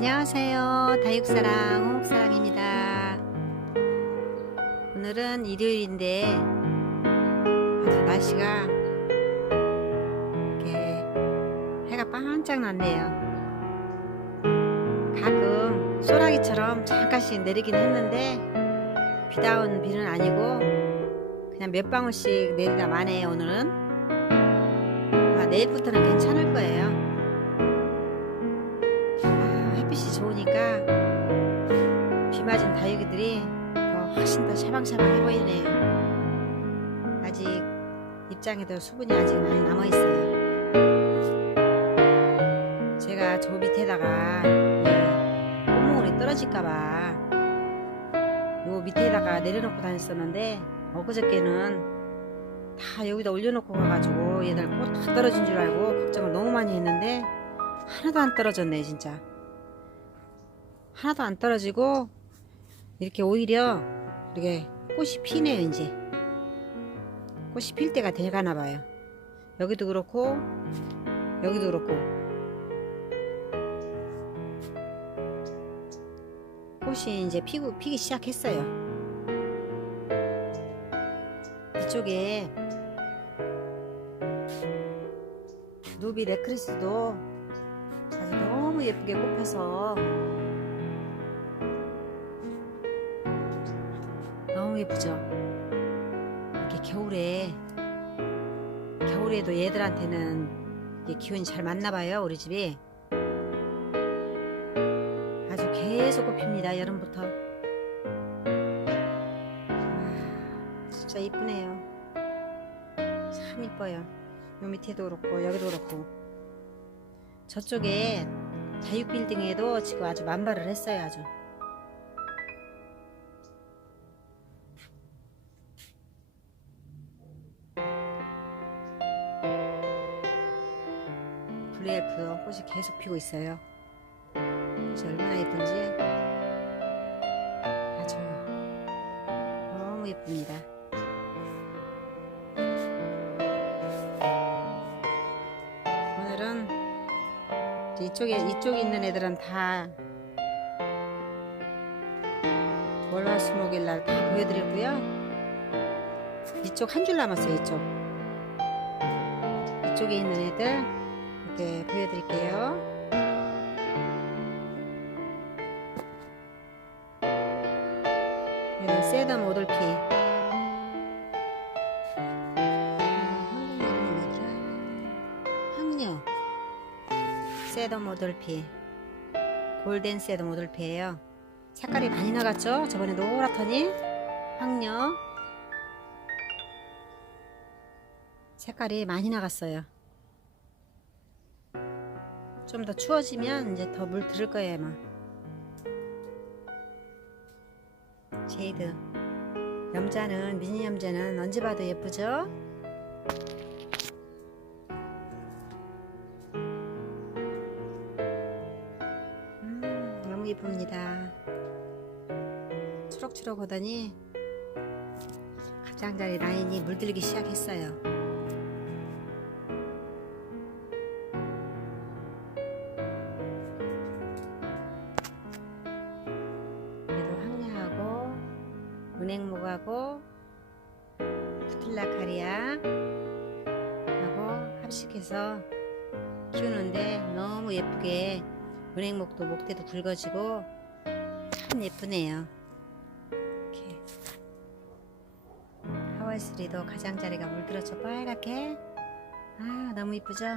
안녕하세요. 다육사랑 홍옥사랑입니다. 오늘은 일요일인데 아주 날씨가 이렇게 해가 반짝 났네요. 가끔 소라기처럼 잠깐씩 내리긴 했는데 비다 운 비는 아니고 그냥 몇 방울씩 내리다 마네 오늘은. 아마 내일부터는 괜찮을 거예요. 아, 햇빛이 좋으니까 비 맞은 다육이들이 더 훨씬 더 샤방샤방해 보이네요. 아직 입장에도 수분이 아직 많이 남아 있어요. 제가 저 밑에다가 이 꽃몽울이 떨어질까봐 요 밑에다가 내려놓고 다녔었는데 엊그저께는 다 여기다 올려놓고 가가지고 얘들 꽃 다 떨어진 줄 알고 걱정을 너무 많이 했는데 하나도 안 떨어졌네 진짜 하나도 안 떨어지고 이렇게 오히려 이렇게 꽃이 피네요 이제. 꽃이 필 때가 돼가나 봐요. 여기도 그렇고 여기도 그렇고. 꽃이 이제 피고 피기 시작했어요. 이쪽에 루비 네크리스도 아주 너무 예쁘게 꽃펴서 예쁘죠? 이렇게 겨울에 겨울에도 얘들한테는 기운이 잘 맞나 봐요 우리 집이. 아주 계속 꽃핍니다 여름부터. 아, 진짜 이쁘네요. 참 이뻐요. 요 밑에도 그렇고 여기도 그렇고. 저쪽에 다육빌딩에도 지금 아주 만발을 했어요 아주 꽃이 계속 피고 있어요. 꽃이 얼마나 예쁜지. 아주 너무 예쁩니다. 오늘은 이쪽에 이쪽에 있는 애들은 다 월화수목일 날 다 보여드렸고요. 이쪽 한 줄 남았어요. 이쪽. 이쪽에 있는 애들 이렇게 보여드릴게요. 얘는 세덤 오돌피. 황녀. 세더 모델피. 골덴 세더 모델피예요. 색깔이 많이 나갔죠? 저번에 노랗더니? 황녀. 색깔이 많이 나갔어요 좀 더 추워지면 이제 더 물 들을 거예요 아마 제이드 염자는 미니 염자는 언제 봐도 예쁘죠 음, 너무 예쁩니다. 추럭추럭 하더니 가장자리 라인이 물들기 시작했어요. 은행목도 목대도 굵어지고 참 예쁘네요. 이렇게 하와이스리도 가장자리가 물들었죠 빨갛게. 아 너무 이쁘죠?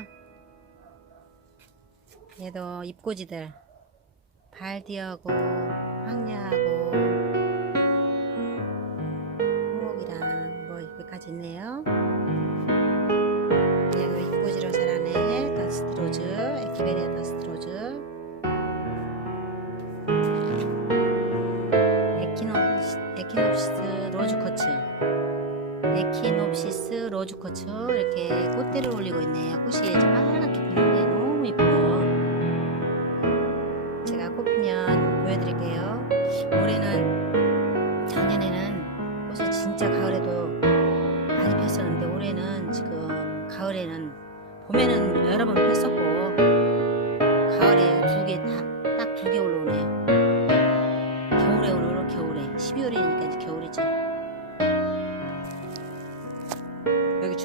얘도 잎꽂이들 발디하고 황야하고 홍목이랑 뭐 여기까지 있네요. 에키노시스 로즈코츠 이렇게 꽃대를 올리고 있네요. 꽃이 빨갛게 피는데 너무 이뻐요. 제가 꽃 피면 보여드릴게요. 올해는 작년에는 꽃이 진짜 가을에도 많이 폈었는데 올해는 지금 가을에는 봄에는 여러 번 폈었고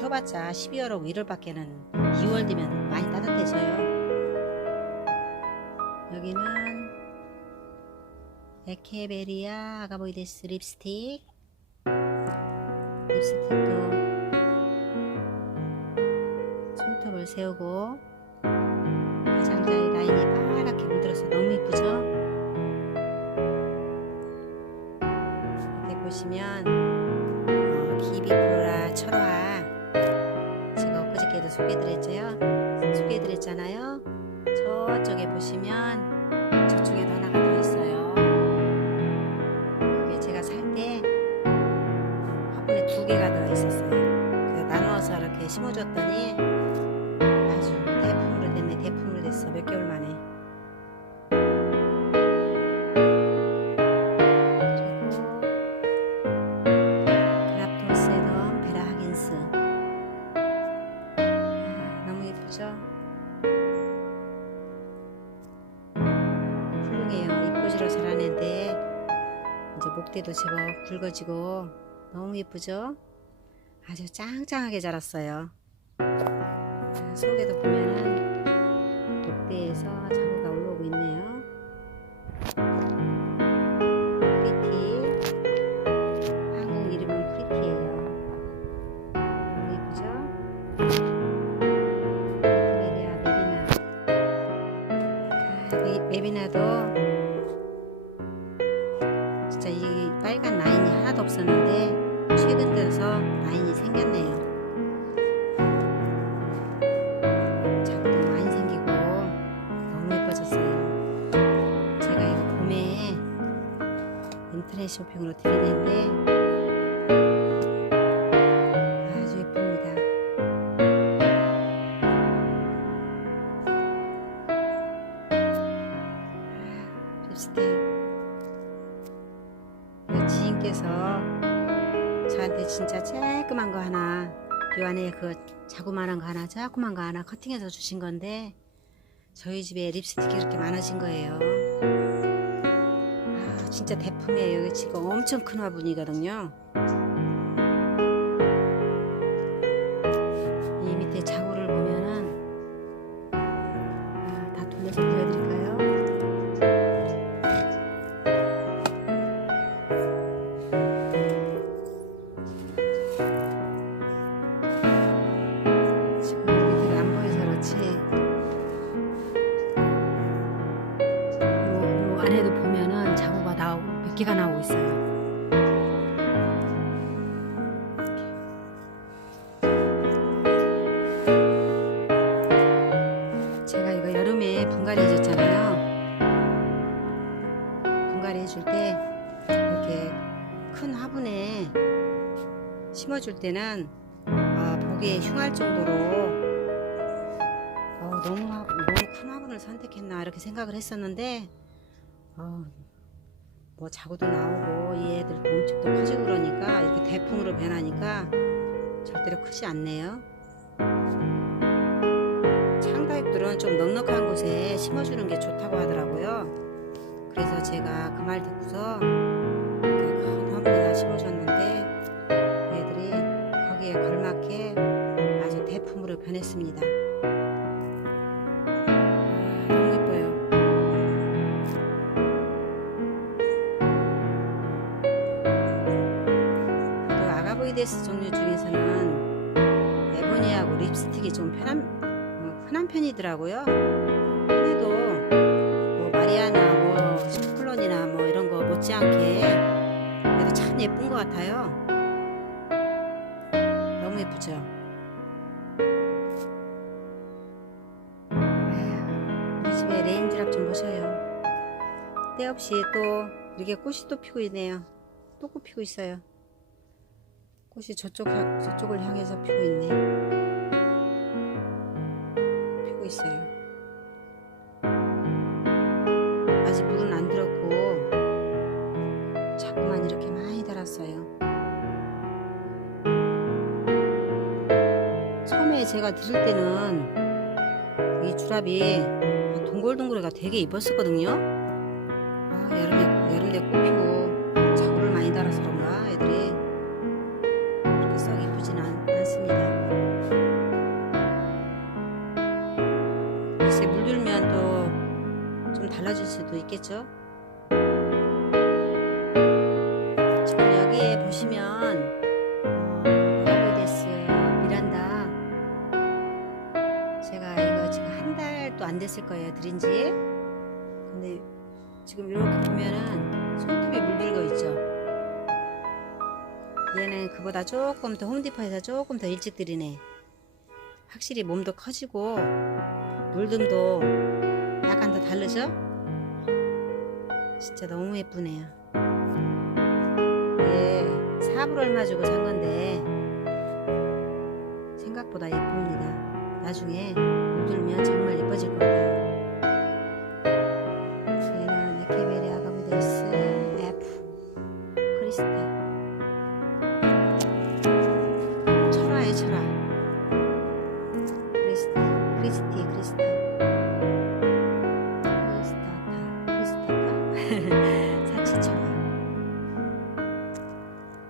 쳐봤자 12월하고 1월밖에는 2월 되면 많이 따뜻해져요. 여기는 에케베리아 아가보이데스 립스틱 립스틱도 손톱을 세우고 가장자리 라인이 빨갛게 물들어서 너무 이쁘죠? 이렇게 보시면 소개드렸죠? 소개드렸잖아요 저쪽에 보시면 저쪽에도 하나가 목대도 제법 굵어지고 너무 예쁘죠? 아주 짱짱하게 자랐어요. 자, 속에도 보면 쇼핑으로 드리는데 아주 예쁩니다. 그 지인께서 저한테 진짜 쬐끄만 거 하나 요 안에 그 자구만한 거 하나 자꾸만 거 하나 커팅해서 주신 건데 저희 집에 립스틱이 이렇게 많아진 거예요. 아 진짜 대품이에요. 지금 엄청 큰 화분이거든요. 개가 나오고 있어요. 제가 이거 여름에 분갈이 해줬잖아요. 분갈이 해줄 때 이렇게 큰 화분에 심어줄 때는 아, 보기에 흉할 정도로 어, 너무, 화- 너무 큰 화분을 선택했나 이렇게 생각을 했었는데 어, 뭐 자구도 나오고 이 엄청 또 커지고 그러니까 이렇게 대풍으로 변하니까 절대로 크지 않네요 창다육들은 좀 넉넉한 곳에 심어주는 게 좋다고 하더라고요 그래서 제가 그 말 듣고서 큰 화분에다 심어줬는데 얘들이 거기에 걸맞게 아주 대품으로 변했습니다. 아가보이데스 종류 중에서는 에보니하고 립스틱이 좀 편한, 어, 흔한 편이더라고요. 그래도 뭐 마리아나 뭐 스콜론이나 뭐 이런 거 못지않게 그래도 참 예쁜 것 같아요. 너무 예쁘죠? 우리 집에 레인드랍 좀 보셔요. 때없이 또 이렇게 꽃이 또 피고 있네요. 또 꽃 피고 있어요. 꽃이 저쪽, 향- 저쪽을 향해서 피고 있네. 피고 있어요. 아직 물은 안 들었고, 자꾸만 이렇게 많이 달았어요. 처음에 제가 들을 때는 이 주랍이 동글동글해가 되게 이뻤었거든요. 1년도 안 됐을 거예요 드린 지. 근데 지금 이렇게 보면은 손톱에 물들고 있죠. 얘는 그보다 조금 더 홈디퍼에서 조금 더 일찍 들이네. 확실히 몸도 커지고 물듬도 약간 더 다르죠? 진짜 너무 예쁘네요. 네, 4불 얼마 주고 산 건데 생각보다 예쁩니다. 나중에 물들면 정말 예뻐질 것 같아요. 얘는 에케베리 아가무데스 F 크리스탈. 철화의 철화. 크리스티 크리스티 크리스탈. 크리스타타 크리스타타 사치철화.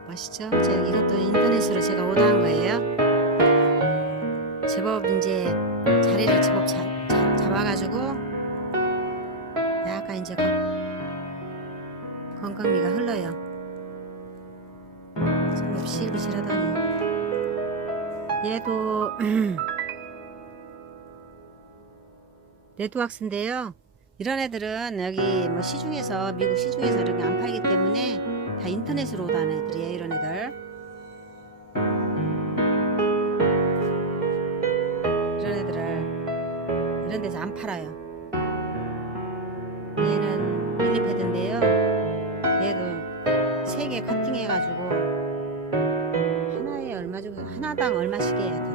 아시죠? 제가 이것도 인터넷으로 제가 오더한 거예요. 제법 이제 자리를 제법 자, 자, 잡아가지고 약간 이제 건, 건강미가 흘러요. 제법 실비실하더니 얘도 레드왁스인데요. 이런 애들은 여기 뭐 시중에서 미국 시중에서 이렇게 안 팔기 때문에 다 인터넷으로 오다는 애들이에요 이런 애들 이런 데서 안 팔아요. 얘는 밀리패드인데요. 얘도 세 개 커팅해 가지고 하나에 얼마 주고 하나당 얼마씩 해야 돼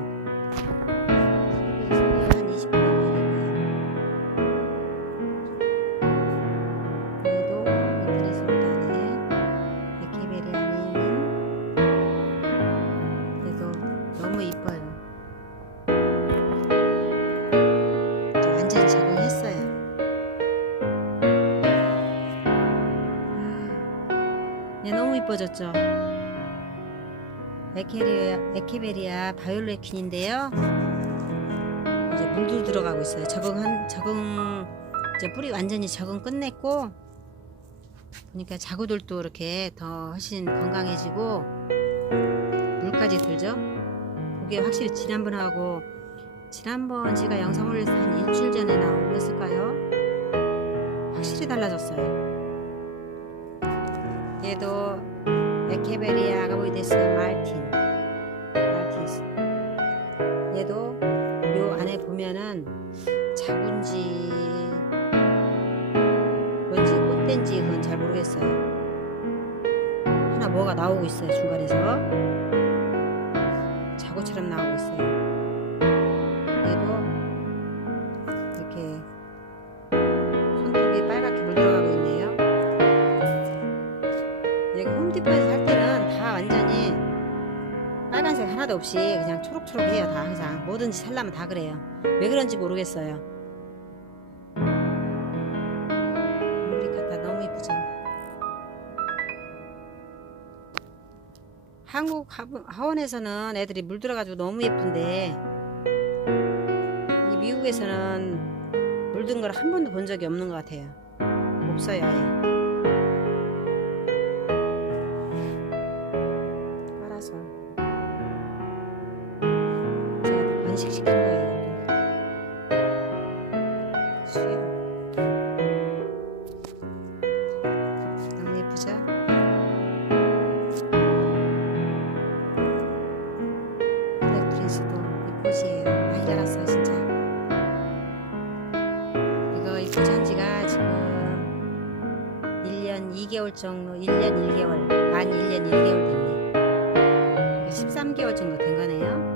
이뻐졌죠? 에케리아, 에케베리아 바이올렛 퀸인데요. 이제 물도 들어가고 있어요. 적응한 적응 이제 뿌리 완전히 적응 끝냈고 보니까 자구들도 이렇게 더 훨씬 건강해지고 물까지 들죠. 그게 확실히 지난번하고 지난번 제가 영상 올렸을 때한 일주일 전에 나 올렸을까요? 확실히 달라졌어요. 얘도 에케베리아 가보이데스 말틴 말틴스 얘도 요 안에 보면은 자군지 뭔지 꽃된지 그건 잘 모르겠어요. 하나 뭐가 나오고 있어요 중간에서 자구처럼 항상 뭐든지 살라면 다 그래요. 왜 그런지 모르겠어요. 우리 갖다 너무 이쁘죠. 한국 하- 하원에서는 애들이 물들어가지고 너무 예쁜데 이 미국에서는 물든 걸 한 번도 본 적이 없는 것 같아요. 없어요 아예. 다 번식시킨 거예요. 수영 너무 예쁘죠? 블랙프린스도 이쁘지예요. 많이 자랐어요 진짜. 이거 잔 지가 지금 1년 2개월 정도, 1년 1개월, 만 1년 1개월 됐네. 13개월 정도 된 거네요.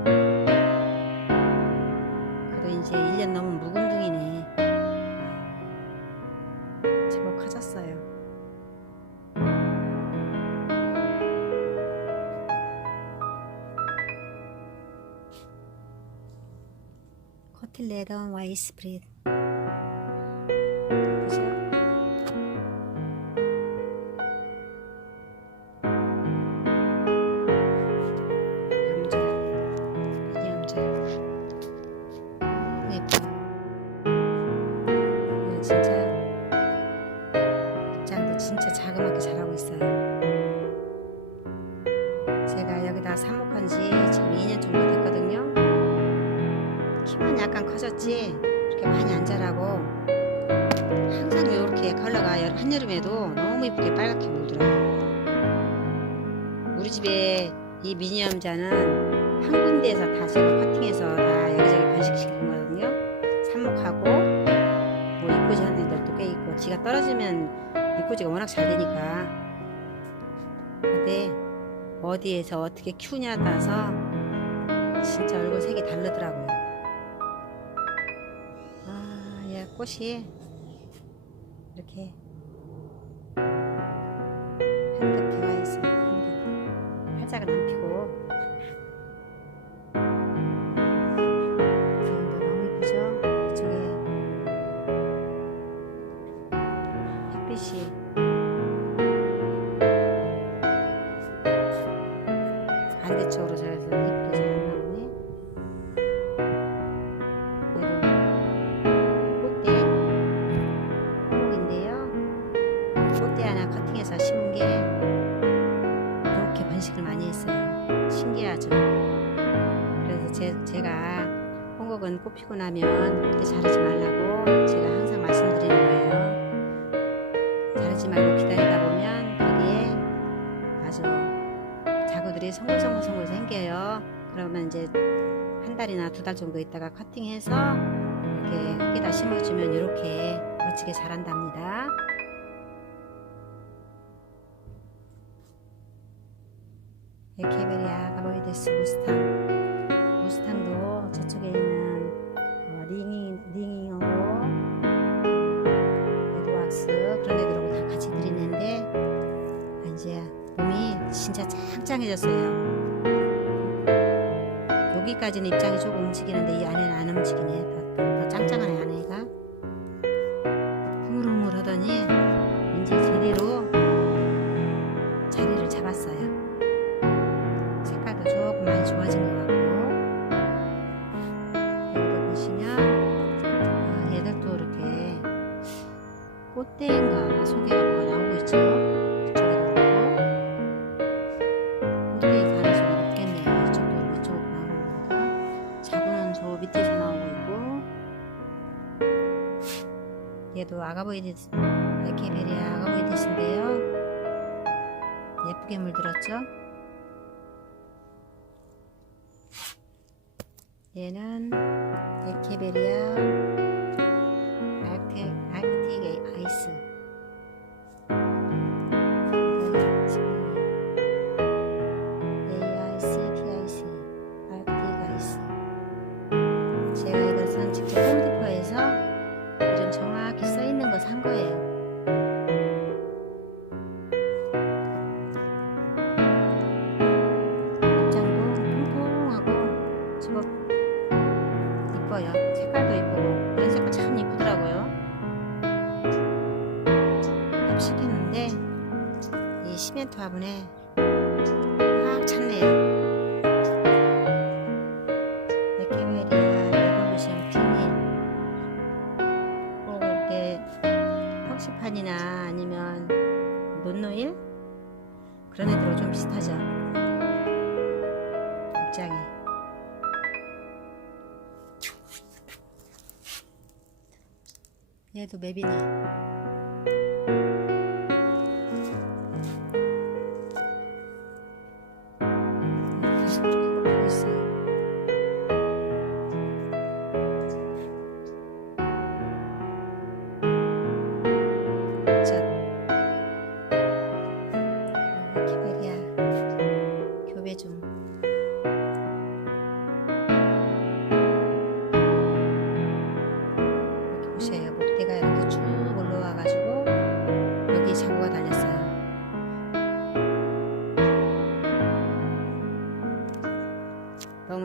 Ice Breathe. 그죠? 남자, 이 남자. 너무 예뻐. 진짜 입장도 진짜 자그맣게 잘하고 있어요. 제가 여기다 사목한 지 2년 정도 됐거든요. 키만 약간 커졌지 그렇게 많이 안 자라고 항상 이렇게 컬러가 여- 한여름에도 너무 이쁘게 빨갛게 물들어요. 우리 집에 이 미니엄자는 한 군데에서 다 제가 커팅해서 다 여기저기 변식시킨 거거든요. 삽목하고 뭐 이쁘지 않은 애들도 꽤 있고 지가 떨어지면 이쁘지가 워낙 잘 되니까 근데 어디에서 어떻게 키우냐에 따라서 진짜 얼굴 색이 다르더라고요. 꽃이 이렇게 생겨요. 그러면 이제 한 달이나 두 달 정도 있다가 커팅해서 이렇게 흙에다 심어주면 이렇게 멋지게 자란답니다. 에케베리아 가보이데스 무스탕 여기까지는 입장이 조금 움직이는데 이 안에는 안 움직이네. 더, 더, 더 짱짱하네 안에가. 흐물흐물 하더니 이제 제대로 자리를 잡았어요. 색깔도 조금 많이 좋아진 것 같고. 여기도 보시면 아, 얘들도 이렇게 꽃대인가 소개가 가보이디스 에케베리아 아가 보이디스인데요. 예쁘게 물들었죠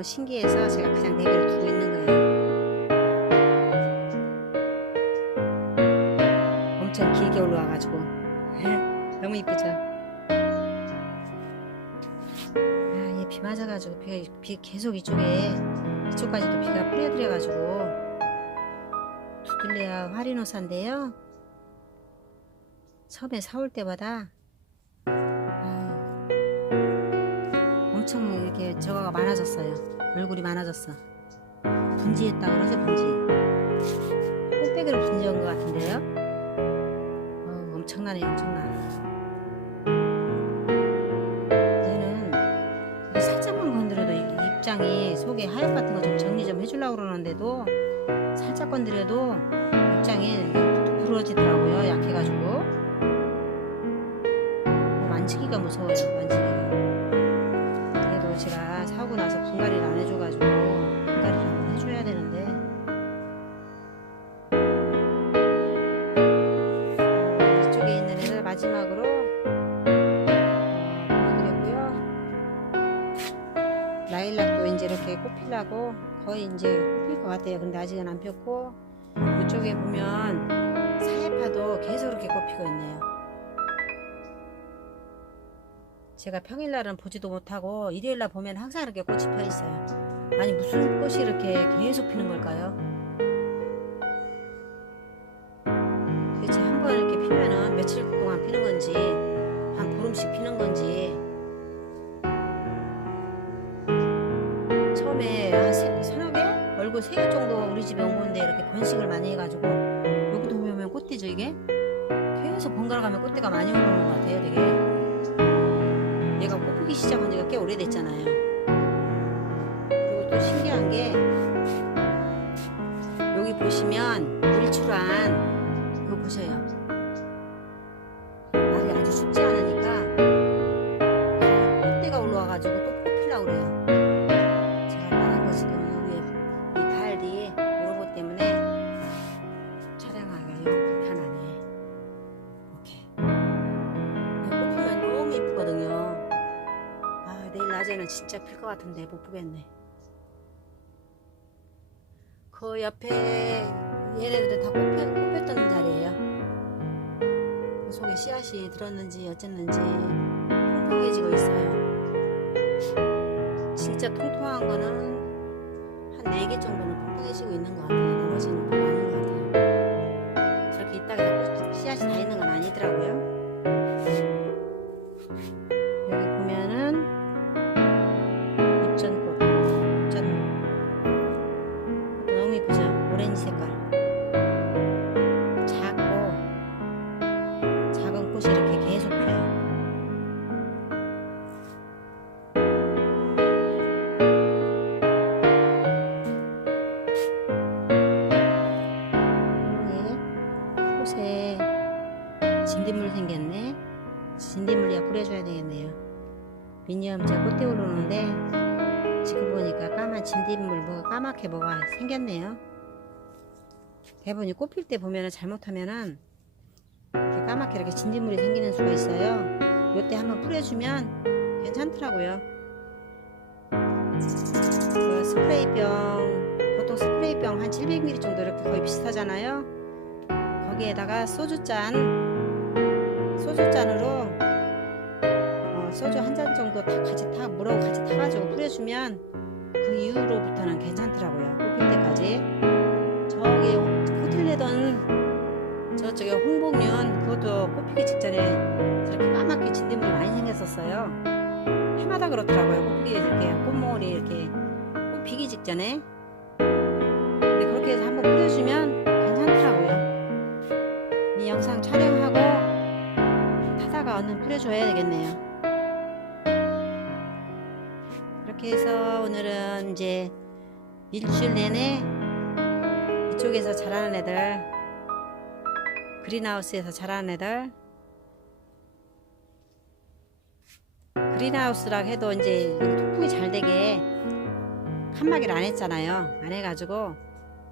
너무 신기해서 제가 그냥 내비를 두고 있는 거예요. 엄청 길게 올라와가지고 너무 이쁘죠? 아, 얘비 맞아가지고 비, 비 계속 이쪽에 이쪽까지도 비가 뿌려들여가지고 두들레아 화리노사인데요. 처음에 사올 때보다 엄청 이렇게 저거가 많아졌어요. 얼굴이 많아졌어. 분지했다 그러죠 분지. 꽃배기로 분지한 것 같은데요. 어, 엄청나네 엄청나. 이렇게 살짝만 건드려도 이 입장이 속에 하얗 같은 거 좀 정리 좀 해주려고 그러는데도 살짝 건드려도 입장이 부러지더라고요 약해가지고 뭐 만지기가 무서워요 만지 꽃피려고 거의 이제 꽃필 것 같아요 근데 아직은 안 폈고 이쪽에 보면 사해파도 계속 이렇게 꽃피고 있네요 제가 평일날은 보지도 못하고 일요일날 보면 항상 이렇게 꽃이 펴 있어요. 아니 무슨 꽃이 이렇게 계속 피는 걸까요? 도대체 한 번 이렇게 피면은 며칠 동안 피는 건지 한 보름씩 피는 건지 우리 집에 온 건데 이렇게 번식을 많이 해가지고 여기도 보면 꽃대죠 이게? 계속 번갈아 가면 꽃대가 많이 오는 것 같아요 되게 얘가 꽃 피기 시작한 지가 꽤 오래됐잖아요. 그리고 또 신기한 게 여기 보시면 일출한 이거 보셔요. 같은데 못 보겠네. 그 옆에 얘네들은 다꽃 폈던 자리예요. 그 속에 씨앗이 들었는지 어쨌는지 통통해지고 있어요. 진짜 통통한 거는 한 4개 정도는 통통해지고 있는 것 같아요. 나머지는 별로 아닌 것 같아요. 저렇게 꽃, 씨앗이 다 있는 건 아니더라고요. 진딧물이야 뿌려줘야 되겠네요. 미니엄제 꽃대 올라오는데 지금 보니까 까만 진딧물 뭐가 까맣게 뭐가 생겼네요. 대부분이 꽃필 때 보면은 잘못하면은 이렇게 까맣게 이렇게 진딧물이 생기는 수가 있어요. 요때 한번 뿌려주면 괜찮더라고요. 그 스프레이병 보통 스프레이병 한 700ml 정도 이렇게 거의 비슷하잖아요. 거기에다가 소주잔 소주잔으로 어, 소주 한 잔 정도 다 같이 타 물하고 같이 타가지고 뿌려주면 그 이후로부터는 괜찮더라고요. 뽑힐 때까지. 저기 호텔 내던 저쪽에 홍복륜 그것도 꽃피기 직전에 저렇게 까맣게 진딧물이 많이 생겼었어요. 해마다 그렇더라고요. 꽃피기 이렇게 꽃모을이 이렇게 꽃피기 직전에. 근데 그렇게 해서 한번 뿌려주면 괜찮더라고요. 이 영상 촬영하고 타다가 얼른 뿌려줘야 되겠네요. 이렇게 해서 오늘은 이제 일주일 내내 이쪽에서 자라는 애들 그린하우스에서 자라는 애들 그린하우스라 해도 이제 통풍이 잘 되게 칸막이를 안 했잖아요. 안 해가지고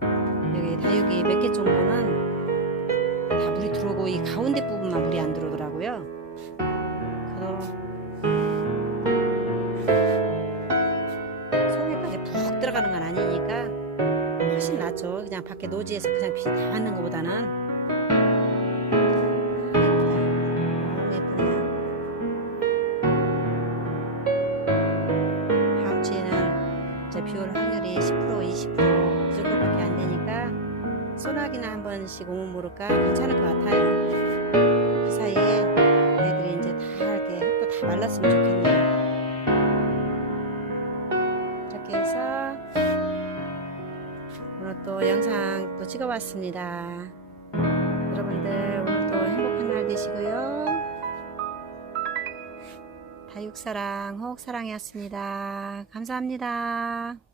여기 다육이 몇 개 정도는 다 물이 들어오고 이 가운데 부분만 물이 안 들어오더라고요 낫죠. 그냥 밖에 노지에서 그냥 비다 맞는 것보다는. 찍어봤습니다. 여러분들 오늘도 행복한 날 되시고요. 다육사랑 호옥사랑이었습니다. 감사합니다.